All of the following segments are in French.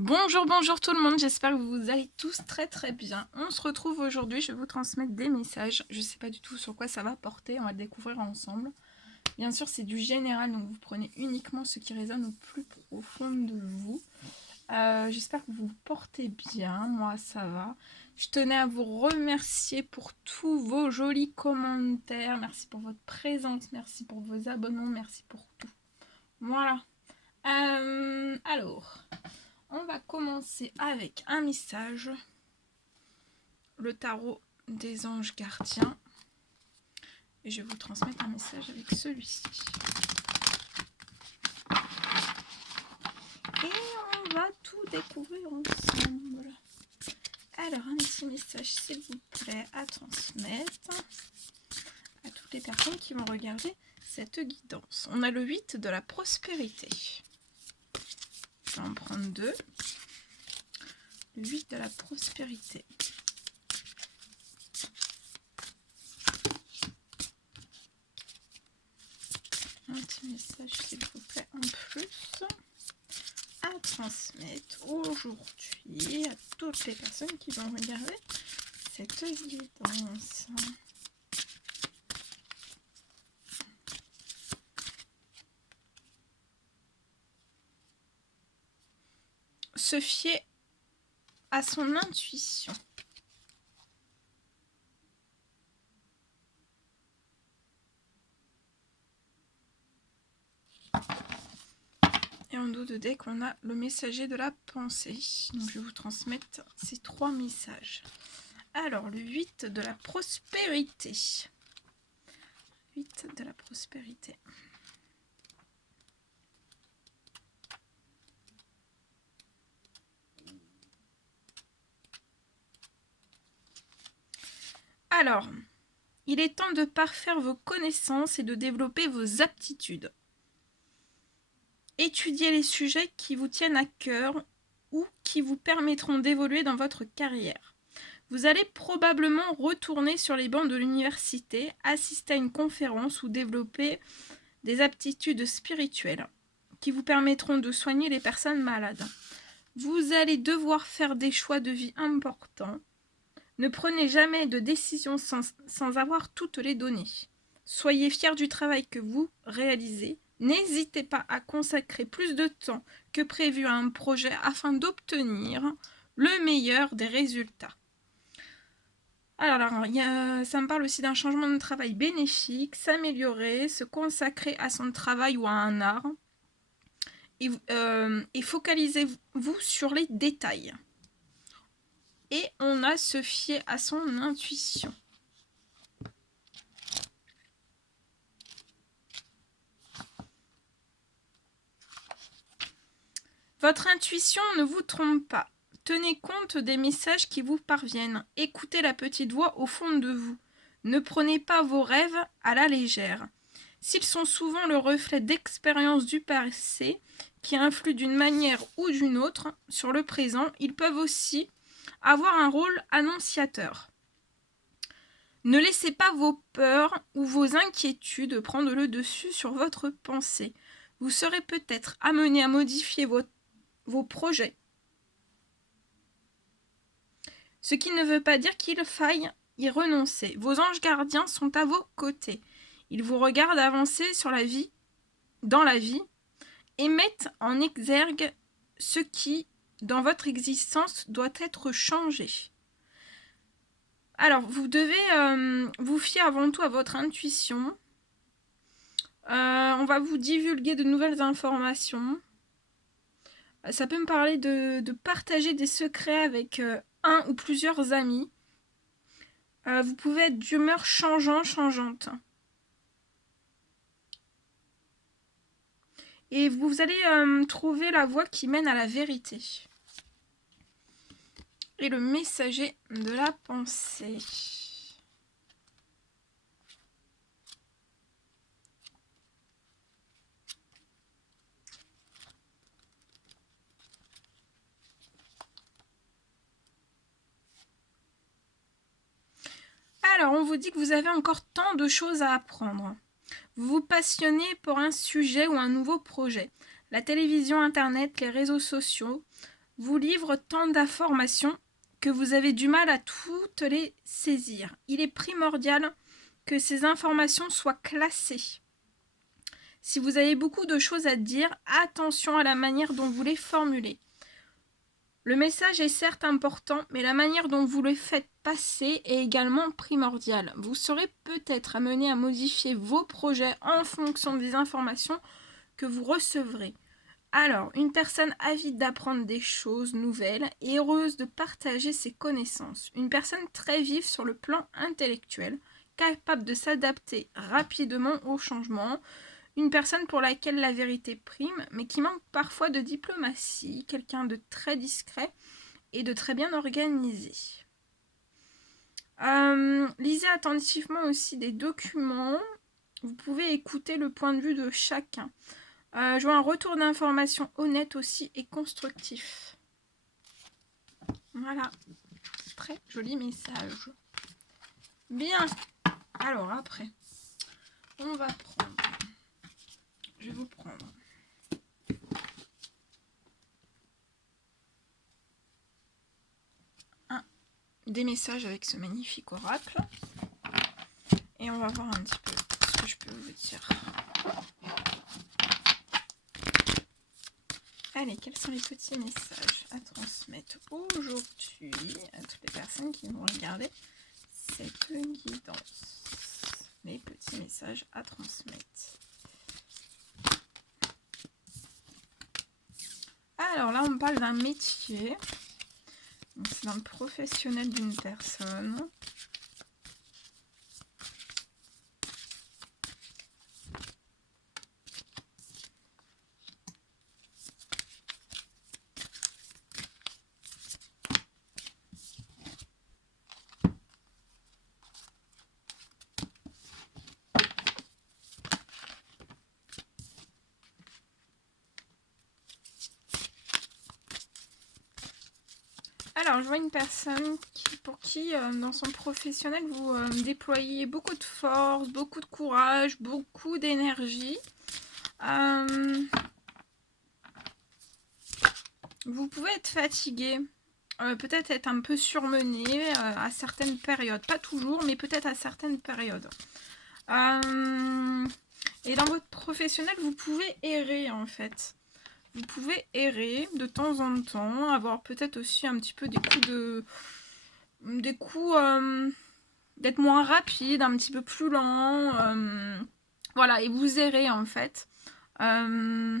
Bonjour, bonjour tout le monde, j'espère que vous allez tous très bien. On se retrouve aujourd'hui, je vais vous transmettre des messages. Je ne sais pas du tout sur quoi ça va porter, on va le découvrir ensemble. Bien sûr, c'est du général, donc vous prenez uniquement ce qui résonne au plus profond de vous. J'espère que vous vous portez bien, moi ça va. Je tenais à vous remercier pour tous vos jolis commentaires. Merci pour votre présence, merci pour vos abonnements, merci pour tout. Voilà. Alors... On va commencer avec un message, le tarot des anges gardiens. Et je vais vous transmettre un message avec celui-ci. Et on va tout découvrir ensemble. Alors, un petit message, s'il vous plaît, à transmettre à toutes les personnes qui vont regarder cette guidance. On a le 8 de la prospérité. Je vais en prendre deux. Le 8 de la prospérité. Un petit message, s'il vous plaît, en plus à transmettre aujourd'hui à toutes les personnes qui vont regarder cette guidance. Se fier à son intuition. Et en dos de deck, on a le messager de la pensée. Donc, je vais vous transmettre ces trois messages. Alors, le 8 de la prospérité. 8 de la prospérité. Alors, il est temps de parfaire vos connaissances et de développer vos aptitudes. Étudiez les sujets qui vous tiennent à cœur ou qui vous permettront d'évoluer dans votre carrière. Vous allez probablement retourner sur les bancs de l'université, assister à une conférence ou développer des aptitudes spirituelles qui vous permettront de soigner les personnes malades. Vous allez devoir faire des choix de vie importants. Ne prenez jamais de décision sans avoir toutes les données. Soyez fiers du travail que vous réalisez. N'hésitez pas à consacrer plus de temps que prévu à un projet afin d'obtenir le meilleur des résultats. Alors, ça me parle aussi d'un changement de travail bénéfique, s'améliorer, se consacrer à son travail ou à un art. Et focalisez-vous sur les détails. Et on a se fier à son intuition. Votre intuition ne vous trompe pas. Tenez compte des messages qui vous parviennent. Écoutez la petite voix au fond de vous. Ne prenez pas vos rêves à la légère. S'ils sont souvent le reflet d'expériences du passé qui influent d'une manière ou d'une autre sur le présent, ils peuvent aussi avoir un rôle annonciateur. Ne laissez pas vos peurs ou vos inquiétudes prendre le dessus sur votre pensée. Vous serez peut-être amené à modifier vos projets. Ce qui ne veut pas dire qu'il faille y renoncer. Vos anges gardiens sont à vos côtés. Ils vous regardent avancer dans la vie, et mettent en exergue ce qui, dans votre existence, doit être changé. Alors, vous devez vous fier avant tout à votre intuition. On va vous divulguer de nouvelles informations. Ça peut me parler de partager des secrets avec un ou plusieurs amis. Vous pouvez être d'humeur changeante. Et vous allez trouver la voie qui mène à la vérité. Et le messager de la pensée. Alors, on vous dit que vous avez encore tant de choses à apprendre. Vous vous passionnez pour un sujet ou un nouveau projet. La télévision, Internet, les réseaux sociaux vous livre tant d'informations que vous avez du mal à toutes les saisir. Il est primordial que ces informations soient classées. Si vous avez beaucoup de choses à dire, attention à la manière dont vous les formulez. Le message est certes important, mais la manière dont vous le faites passer est également primordiale. Vous serez peut-être amené à modifier vos projets en fonction des informations que vous recevrez. Alors, une personne avide d'apprendre des choses nouvelles et heureuse de partager ses connaissances. Une personne très vive sur le plan intellectuel, capable de s'adapter rapidement aux changements. Une personne pour laquelle la vérité prime, mais qui manque parfois de diplomatie. Quelqu'un de très discret et de très bien organisé. Lisez attentivement aussi des documents. Vous pouvez écouter le point de vue de chacun. Je vois un retour d'information honnête aussi et constructif. Voilà. Très joli message. Bien. Alors après, on va prendre. Je vais vous prendre des messages avec ce magnifique oracle. Et on va voir un petit peu ce que je peux vous dire. Allez, quels sont les petits messages à transmettre aujourd'hui à toutes les personnes qui vont regarder cette guidance? Les petits messages à transmettre. Alors là, on parle d'un métier. C'est dans le professionnel d'une personne. Alors, je vois une personne pour qui, dans son professionnel, vous déployez beaucoup de force, beaucoup de courage, beaucoup d'énergie. Vous pouvez être fatigué, peut-être être un peu surmené à certaines périodes. Pas toujours, mais peut-être à certaines périodes. Et dans votre professionnel, vous pouvez errer en fait. Vous pouvez errer de temps en temps, avoir peut-être aussi un petit peu des coups d'être moins rapide, un petit peu plus lent. Voilà, et vous errez en fait par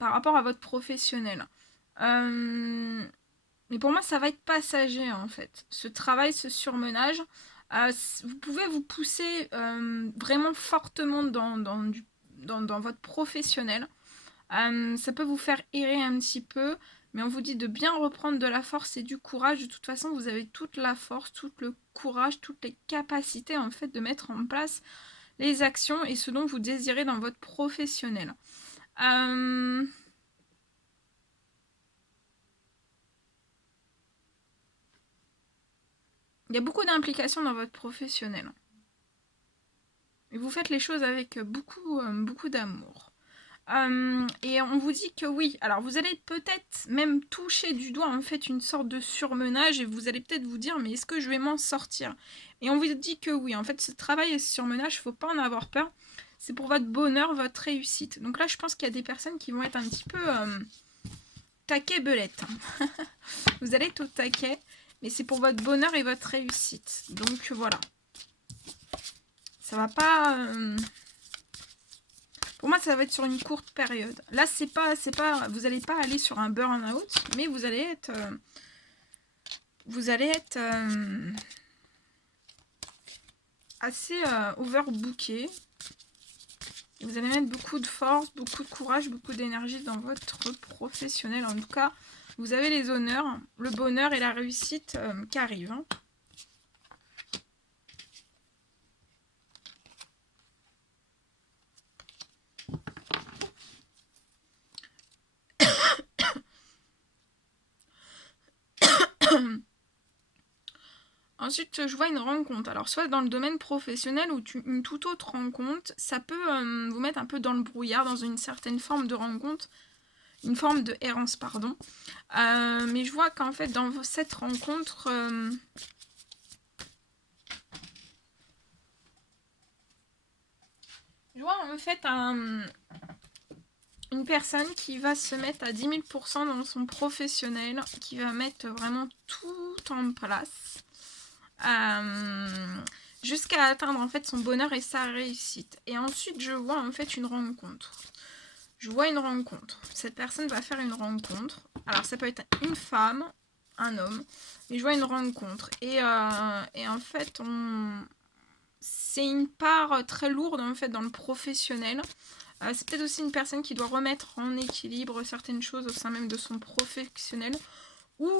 rapport à votre professionnel. Mais pour moi, ça va être passager en fait. Ce travail, ce surmenage, vous pouvez vous pousser vraiment fortement dans votre professionnel. Ça peut vous faire errer un petit peu, mais on vous dit de bien reprendre de la force et du courage. De toute façon, vous avez toute la force, tout le courage, toutes les capacités en fait de mettre en place les actions et ce dont vous désirez dans votre professionnel. Il y a beaucoup d'implications dans votre professionnel. Et vous faites les choses avec beaucoup d'amour. Et on vous dit que oui, alors vous allez peut-être même toucher du doigt en fait une sorte de surmenage et vous allez peut-être vous dire mais est-ce que je vais m'en sortir? Et on vous dit que oui, en fait ce travail et ce surmenage, il ne faut pas en avoir peur, c'est pour votre bonheur, votre réussite. Donc là je pense qu'il y a des personnes qui vont être un petit peu taquet belette. Vous allez être au taquet, mais c'est pour votre bonheur et votre réussite. Donc voilà. Ça va pas... Pour moi, ça va être sur une courte période. Là, c'est pas, vous n'allez pas aller sur un burn-out, mais vous allez être, assez overbooké. Et vous allez mettre beaucoup de force, beaucoup de courage, beaucoup d'énergie dans votre professionnel. En tout cas, vous avez les honneurs, le bonheur et la réussite qui arrivent. Hein. Ensuite, je vois une rencontre. Alors, soit dans le domaine professionnel ou une toute autre rencontre, ça peut vous mettre un peu dans le brouillard, dans une certaine forme de rencontre. une forme de errance, pardon. Mais je vois qu'en fait, dans cette rencontre... je vois en fait une personne qui va se mettre à 10 000% dans son professionnel, qui va mettre vraiment tout en place. Jusqu'à atteindre en fait son bonheur et sa réussite. Et ensuite, je vois en fait une rencontre. Je vois une rencontre. Cette personne va faire une rencontre. Alors, ça peut être une femme, un homme, mais je vois une rencontre. Et en fait, c'est une part très lourde en fait dans le professionnel. C'est peut-être aussi une personne qui doit remettre en équilibre certaines choses au sein même de son professionnel, ou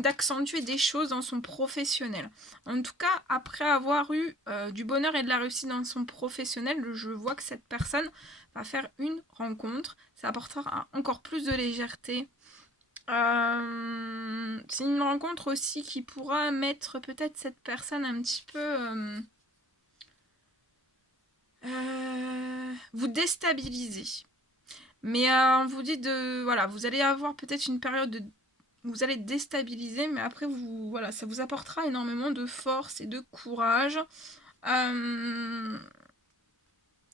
d'accentuer des choses dans son professionnel. En tout cas, après avoir eu du bonheur et de la réussite dans son professionnel, je vois que cette personne va faire une rencontre. Ça apportera encore plus de légèreté. C'est une rencontre aussi qui pourra mettre peut-être cette personne un petit peu... vous déstabiliser. Mais on vous dit de... Voilà, vous allez avoir peut-être une période de... Vous allez déstabiliser, mais après, voilà, ça vous apportera énormément de force et de courage.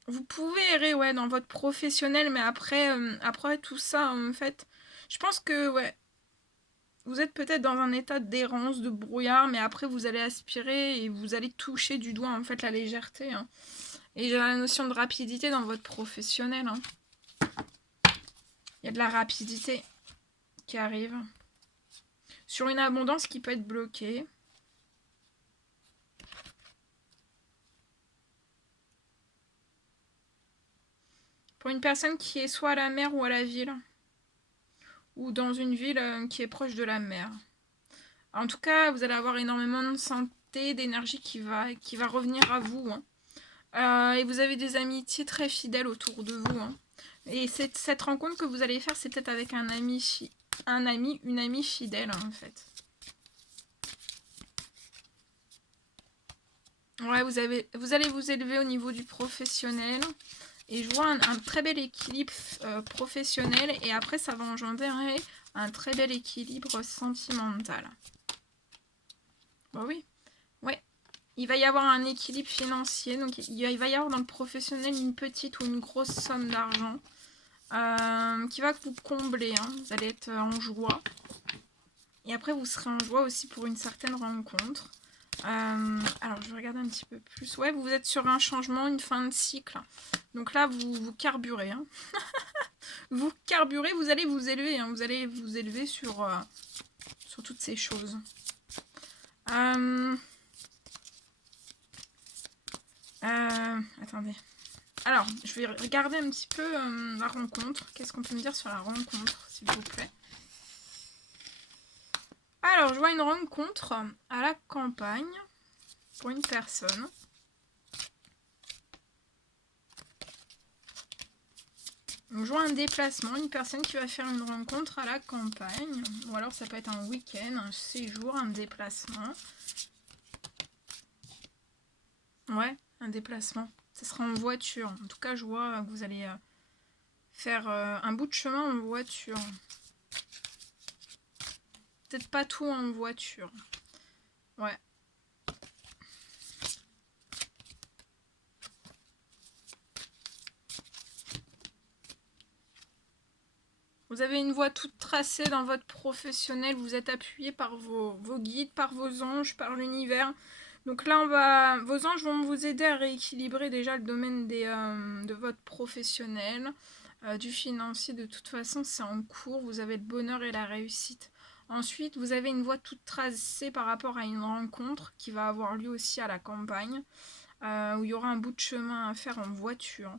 Vous pouvez errer, ouais, dans votre professionnel, mais après tout ça, en fait, je pense que, ouais, vous êtes peut-être dans un état d'errance, de brouillard, mais après, vous allez aspirer et vous allez toucher du doigt, en fait, la légèreté. Hein. Et j'ai la notion de rapidité dans votre professionnel. Hein. Il y a de la rapidité qui arrive. Sur une abondance qui peut être bloquée. Pour une personne qui est soit à la mer ou à la ville. Ou dans une ville qui est proche de la mer. En tout cas, vous allez avoir énormément de santé, d'énergie qui va revenir à vous. Hein. Et vous avez des amitiés très fidèles autour de vous. Hein. Et cette rencontre que vous allez faire, c'est peut-être avec une amie fidèle, hein, en fait. Ouais, vous allez vous élever au niveau du professionnel. Et je vois un très bel équilibre professionnel. Et après, ça va engendrer un très bel équilibre sentimental. Bah oui. Ouais. Il va y avoir un équilibre financier. Donc, il va y avoir dans le professionnel une petite ou une grosse somme d'argent qui va vous combler. Hein. Vous allez être en joie. Et après, vous serez en joie aussi pour une certaine rencontre. Alors, je vais regarder un petit peu plus. Ouais, vous êtes sur un changement, une fin de cycle. Donc là, vous carburez. Hein. Vous carburez, vous allez vous élever. Hein. Vous allez vous élever sur toutes ces choses. Attendez. Alors, je vais regarder un petit peu la rencontre. Qu'est-ce qu'on peut me dire sur la rencontre, s'il vous plaît? Alors, je vois une rencontre à la campagne pour une personne. Donc, je vois un déplacement, une personne qui va faire une rencontre à la campagne. Ou alors, ça peut être un week-end, un séjour, un déplacement. Ouais, un déplacement. Ça sera en voiture. En tout cas, je vois que vous allez faire un bout de chemin en voiture. Peut-être pas tout en voiture. Ouais. Vous avez une voie toute tracée dans votre professionnel. Vous êtes appuyé par vos guides, par vos anges, par l'univers. Donc là, vos anges vont vous aider à rééquilibrer déjà le domaine de votre professionnel, du financier. De toute façon, c'est en cours. Vous avez le bonheur et la réussite. Ensuite, vous avez une voie toute tracée par rapport à une rencontre qui va avoir lieu aussi à la campagne, où il y aura un bout de chemin à faire en voiture.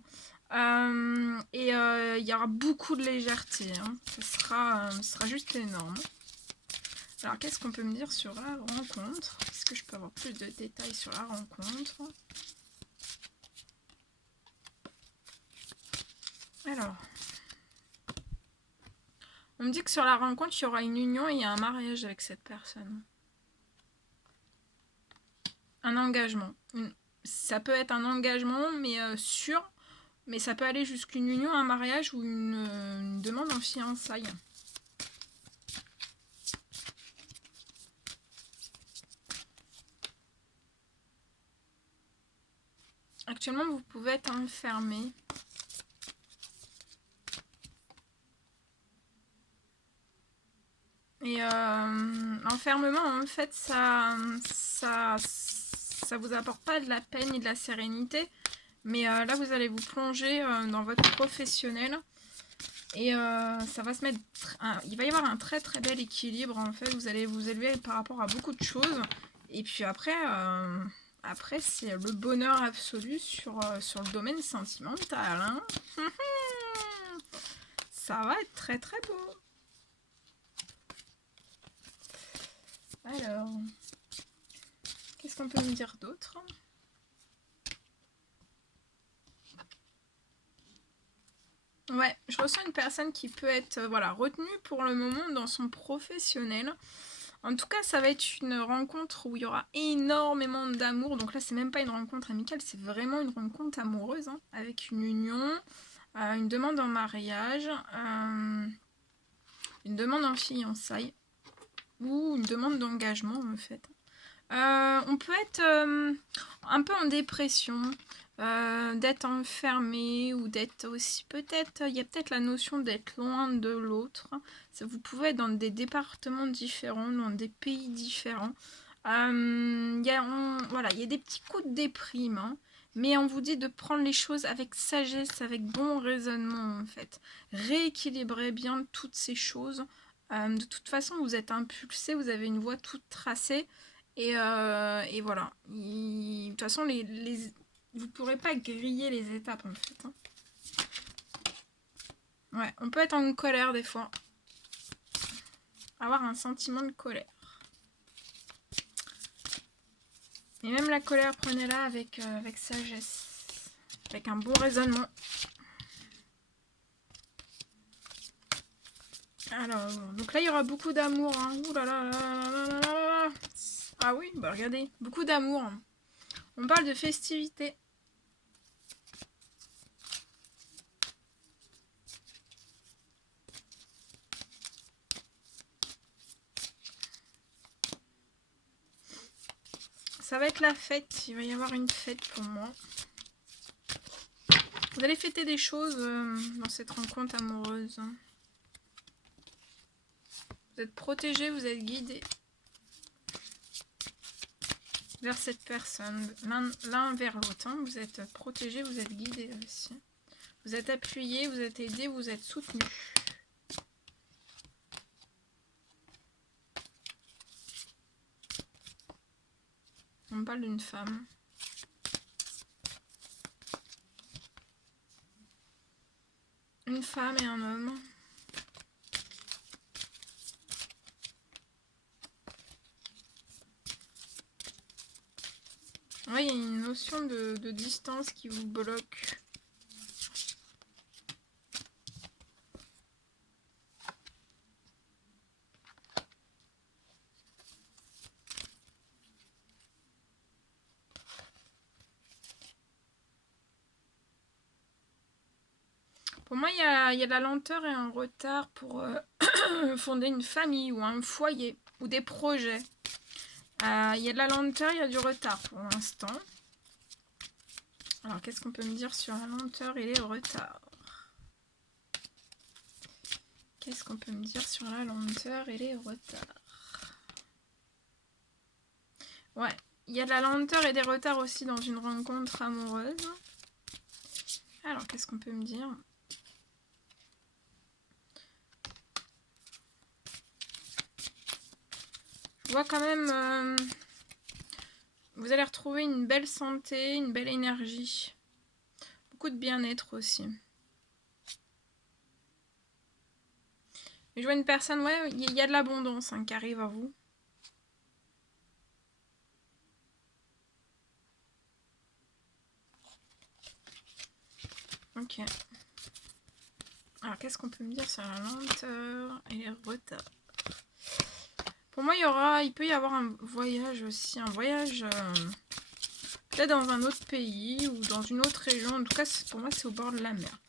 Et il y aura beaucoup de légèreté. Hein. Ce sera juste énorme. Alors, qu'est-ce qu'on peut me dire sur la rencontre? Est-ce que je peux avoir plus de détails sur la rencontre? Alors, on me dit que sur la rencontre, il y aura une union et il y a un mariage avec cette personne. Un engagement. Ça peut être un engagement, mais sûr, Mais ça peut aller jusqu'une union, un mariage ou une demande en fiançailles. Actuellement, vous pouvez être enfermé. Et l'enfermement, en fait, ça vous apporte pas de la peine et de la sérénité. Mais là, vous allez vous plonger dans votre professionnel. Et ça va se mettre... il va y avoir un très très bel équilibre, en fait. Vous allez vous élever par rapport à beaucoup de choses. Et puis après, c'est le bonheur absolu sur le domaine sentimental. Hein. Ça va être très très beau. Alors, qu'est-ce qu'on peut me dire d'autre? Ouais, je ressens une personne qui peut être retenue pour le moment dans son professionnel. En tout cas, ça va être une rencontre où il y aura énormément d'amour. Donc là, c'est même pas une rencontre amicale, c'est vraiment une rencontre amoureuse, hein, avec une union, une demande en mariage, une demande en fiançailles ou une demande d'engagement en fait. On peut être un peu en dépression, d'être enfermé ou d'être aussi peut-être, il y a peut-être la notion d'être loin de l'autre. Vous pouvez être dans des départements différents, dans des pays différents. Il y a des petits coups de déprime, hein, mais on vous dit de prendre les choses avec sagesse, avec bon raisonnement en fait. Rééquilibrez bien toutes ces choses. De toute façon, vous êtes impulsé, vous avez une voie toute tracée. Et voilà. De toute façon, vous ne pourrez pas griller les étapes en fait. Hein. Ouais, on peut être en colère des fois. Avoir un sentiment de colère. Et même la colère, prenez-la avec sagesse. Avec un bon raisonnement. Alors, donc là, il y aura beaucoup d'amour. Hein. Ouh là là là là là là là. Ah oui, bah regardez, beaucoup d'amour. On parle de festivité. Ça va être la fête, il va y avoir une fête pour moi. Vous allez fêter des choses dans cette rencontre amoureuse. Vous êtes protégé, vous êtes guidé vers cette personne, l'un vers l'autre. Hein. Vous êtes protégé, vous êtes guidé aussi. Vous êtes appuyé, vous êtes aidé, vous êtes soutenu. On me parle d'une femme. Une femme et un homme. Oui, il y a une notion de distance qui vous bloque. Pour moi, il y a de la lenteur et un retard pour fonder une famille ou un foyer ou des projets. Il y a de la lenteur, il y a du retard pour l'instant. Alors, qu'est-ce qu'on peut me dire sur la lenteur et les retards? Qu'est-ce qu'on peut me dire sur la lenteur et les retards? Ouais, il y a de la lenteur et des retards aussi dans une rencontre amoureuse. Alors, qu'est-ce qu'on peut me dire? Je vois quand même... vous allez retrouver une belle santé, une belle énergie. Beaucoup de bien-être aussi. Je vois une personne, ouais, il y a de l'abondance qui arrive à vous. Ok. Alors, qu'est-ce qu'on peut me dire sur la lenteur et les retards? Pour moi, il peut y avoir un voyage aussi, un voyage Peut-être dans un autre pays ou dans une autre région. En tout cas, pour moi, c'est au bord de la mer.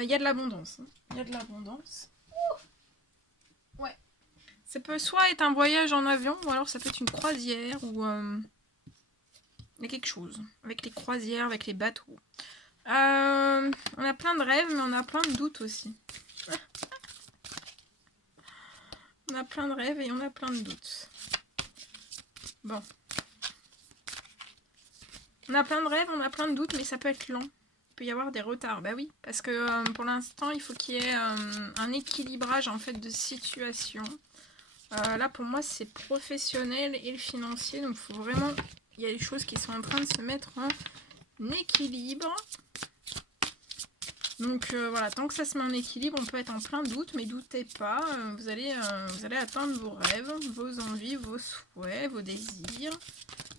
Il y a de l'abondance. Il y a de l'abondance. Ouais. Ça peut soit être un voyage en avion, ou alors ça peut être une croisière, ou il y a quelque chose. Avec les croisières, avec les bateaux. On a plein de rêves, mais on a plein de doutes aussi. On a plein de rêves et on a plein de doutes. Bon. On a plein de rêves, on a plein de doutes, mais ça peut être lent. Il peut y avoir des retards. Bah oui, parce que pour l'instant, il faut qu'il y ait un équilibrage en fait de situation. Là, pour moi, c'est professionnel et le financier. Donc, il faut vraiment... Il y a des choses qui sont en train de se mettre en équilibre. Donc, voilà, tant que ça se met en équilibre, on peut être en plein doute, mais doutez pas. Vous allez atteindre vos rêves, vos envies, vos souhaits, vos désirs.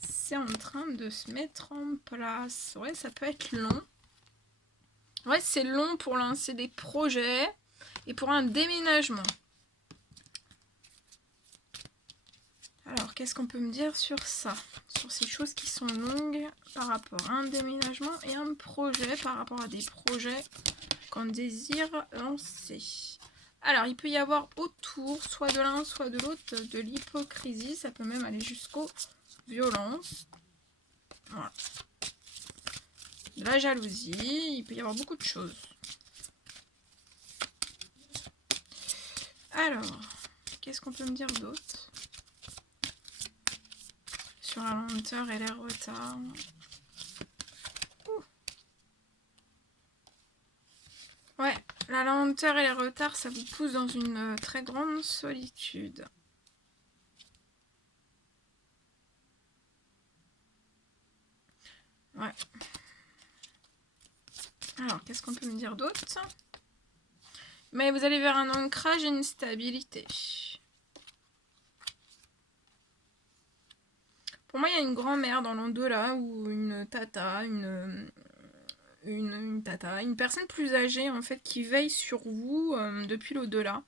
C'est en train de se mettre en place. Ouais, ça peut être long. Ouais, c'est long pour lancer des projets et pour un déménagement. Alors, qu'est-ce qu'on peut me dire sur ça? Sur ces choses qui sont longues par rapport à un déménagement et un projet, par rapport à des projets qu'on désire lancer. Alors, il peut y avoir autour, soit de l'un, soit de l'autre, de l'hypocrisie. Ça peut même aller jusqu'aux violences. Voilà. De la jalousie. Il peut y avoir beaucoup de choses. Alors, qu'est-ce qu'on peut me dire d'autre? Sur la lenteur et les retards. Ouais, la lenteur et les retards, ça vous pousse dans une très grande solitude. Ouais. Alors, qu'est-ce qu'on peut me dire d'autre? Mais vous allez vers un ancrage et une stabilité. Pour moi, il y a une grand-mère dans l'au-delà ou une tata, une tata, une personne plus âgée en fait qui veille sur vous depuis l'au-delà.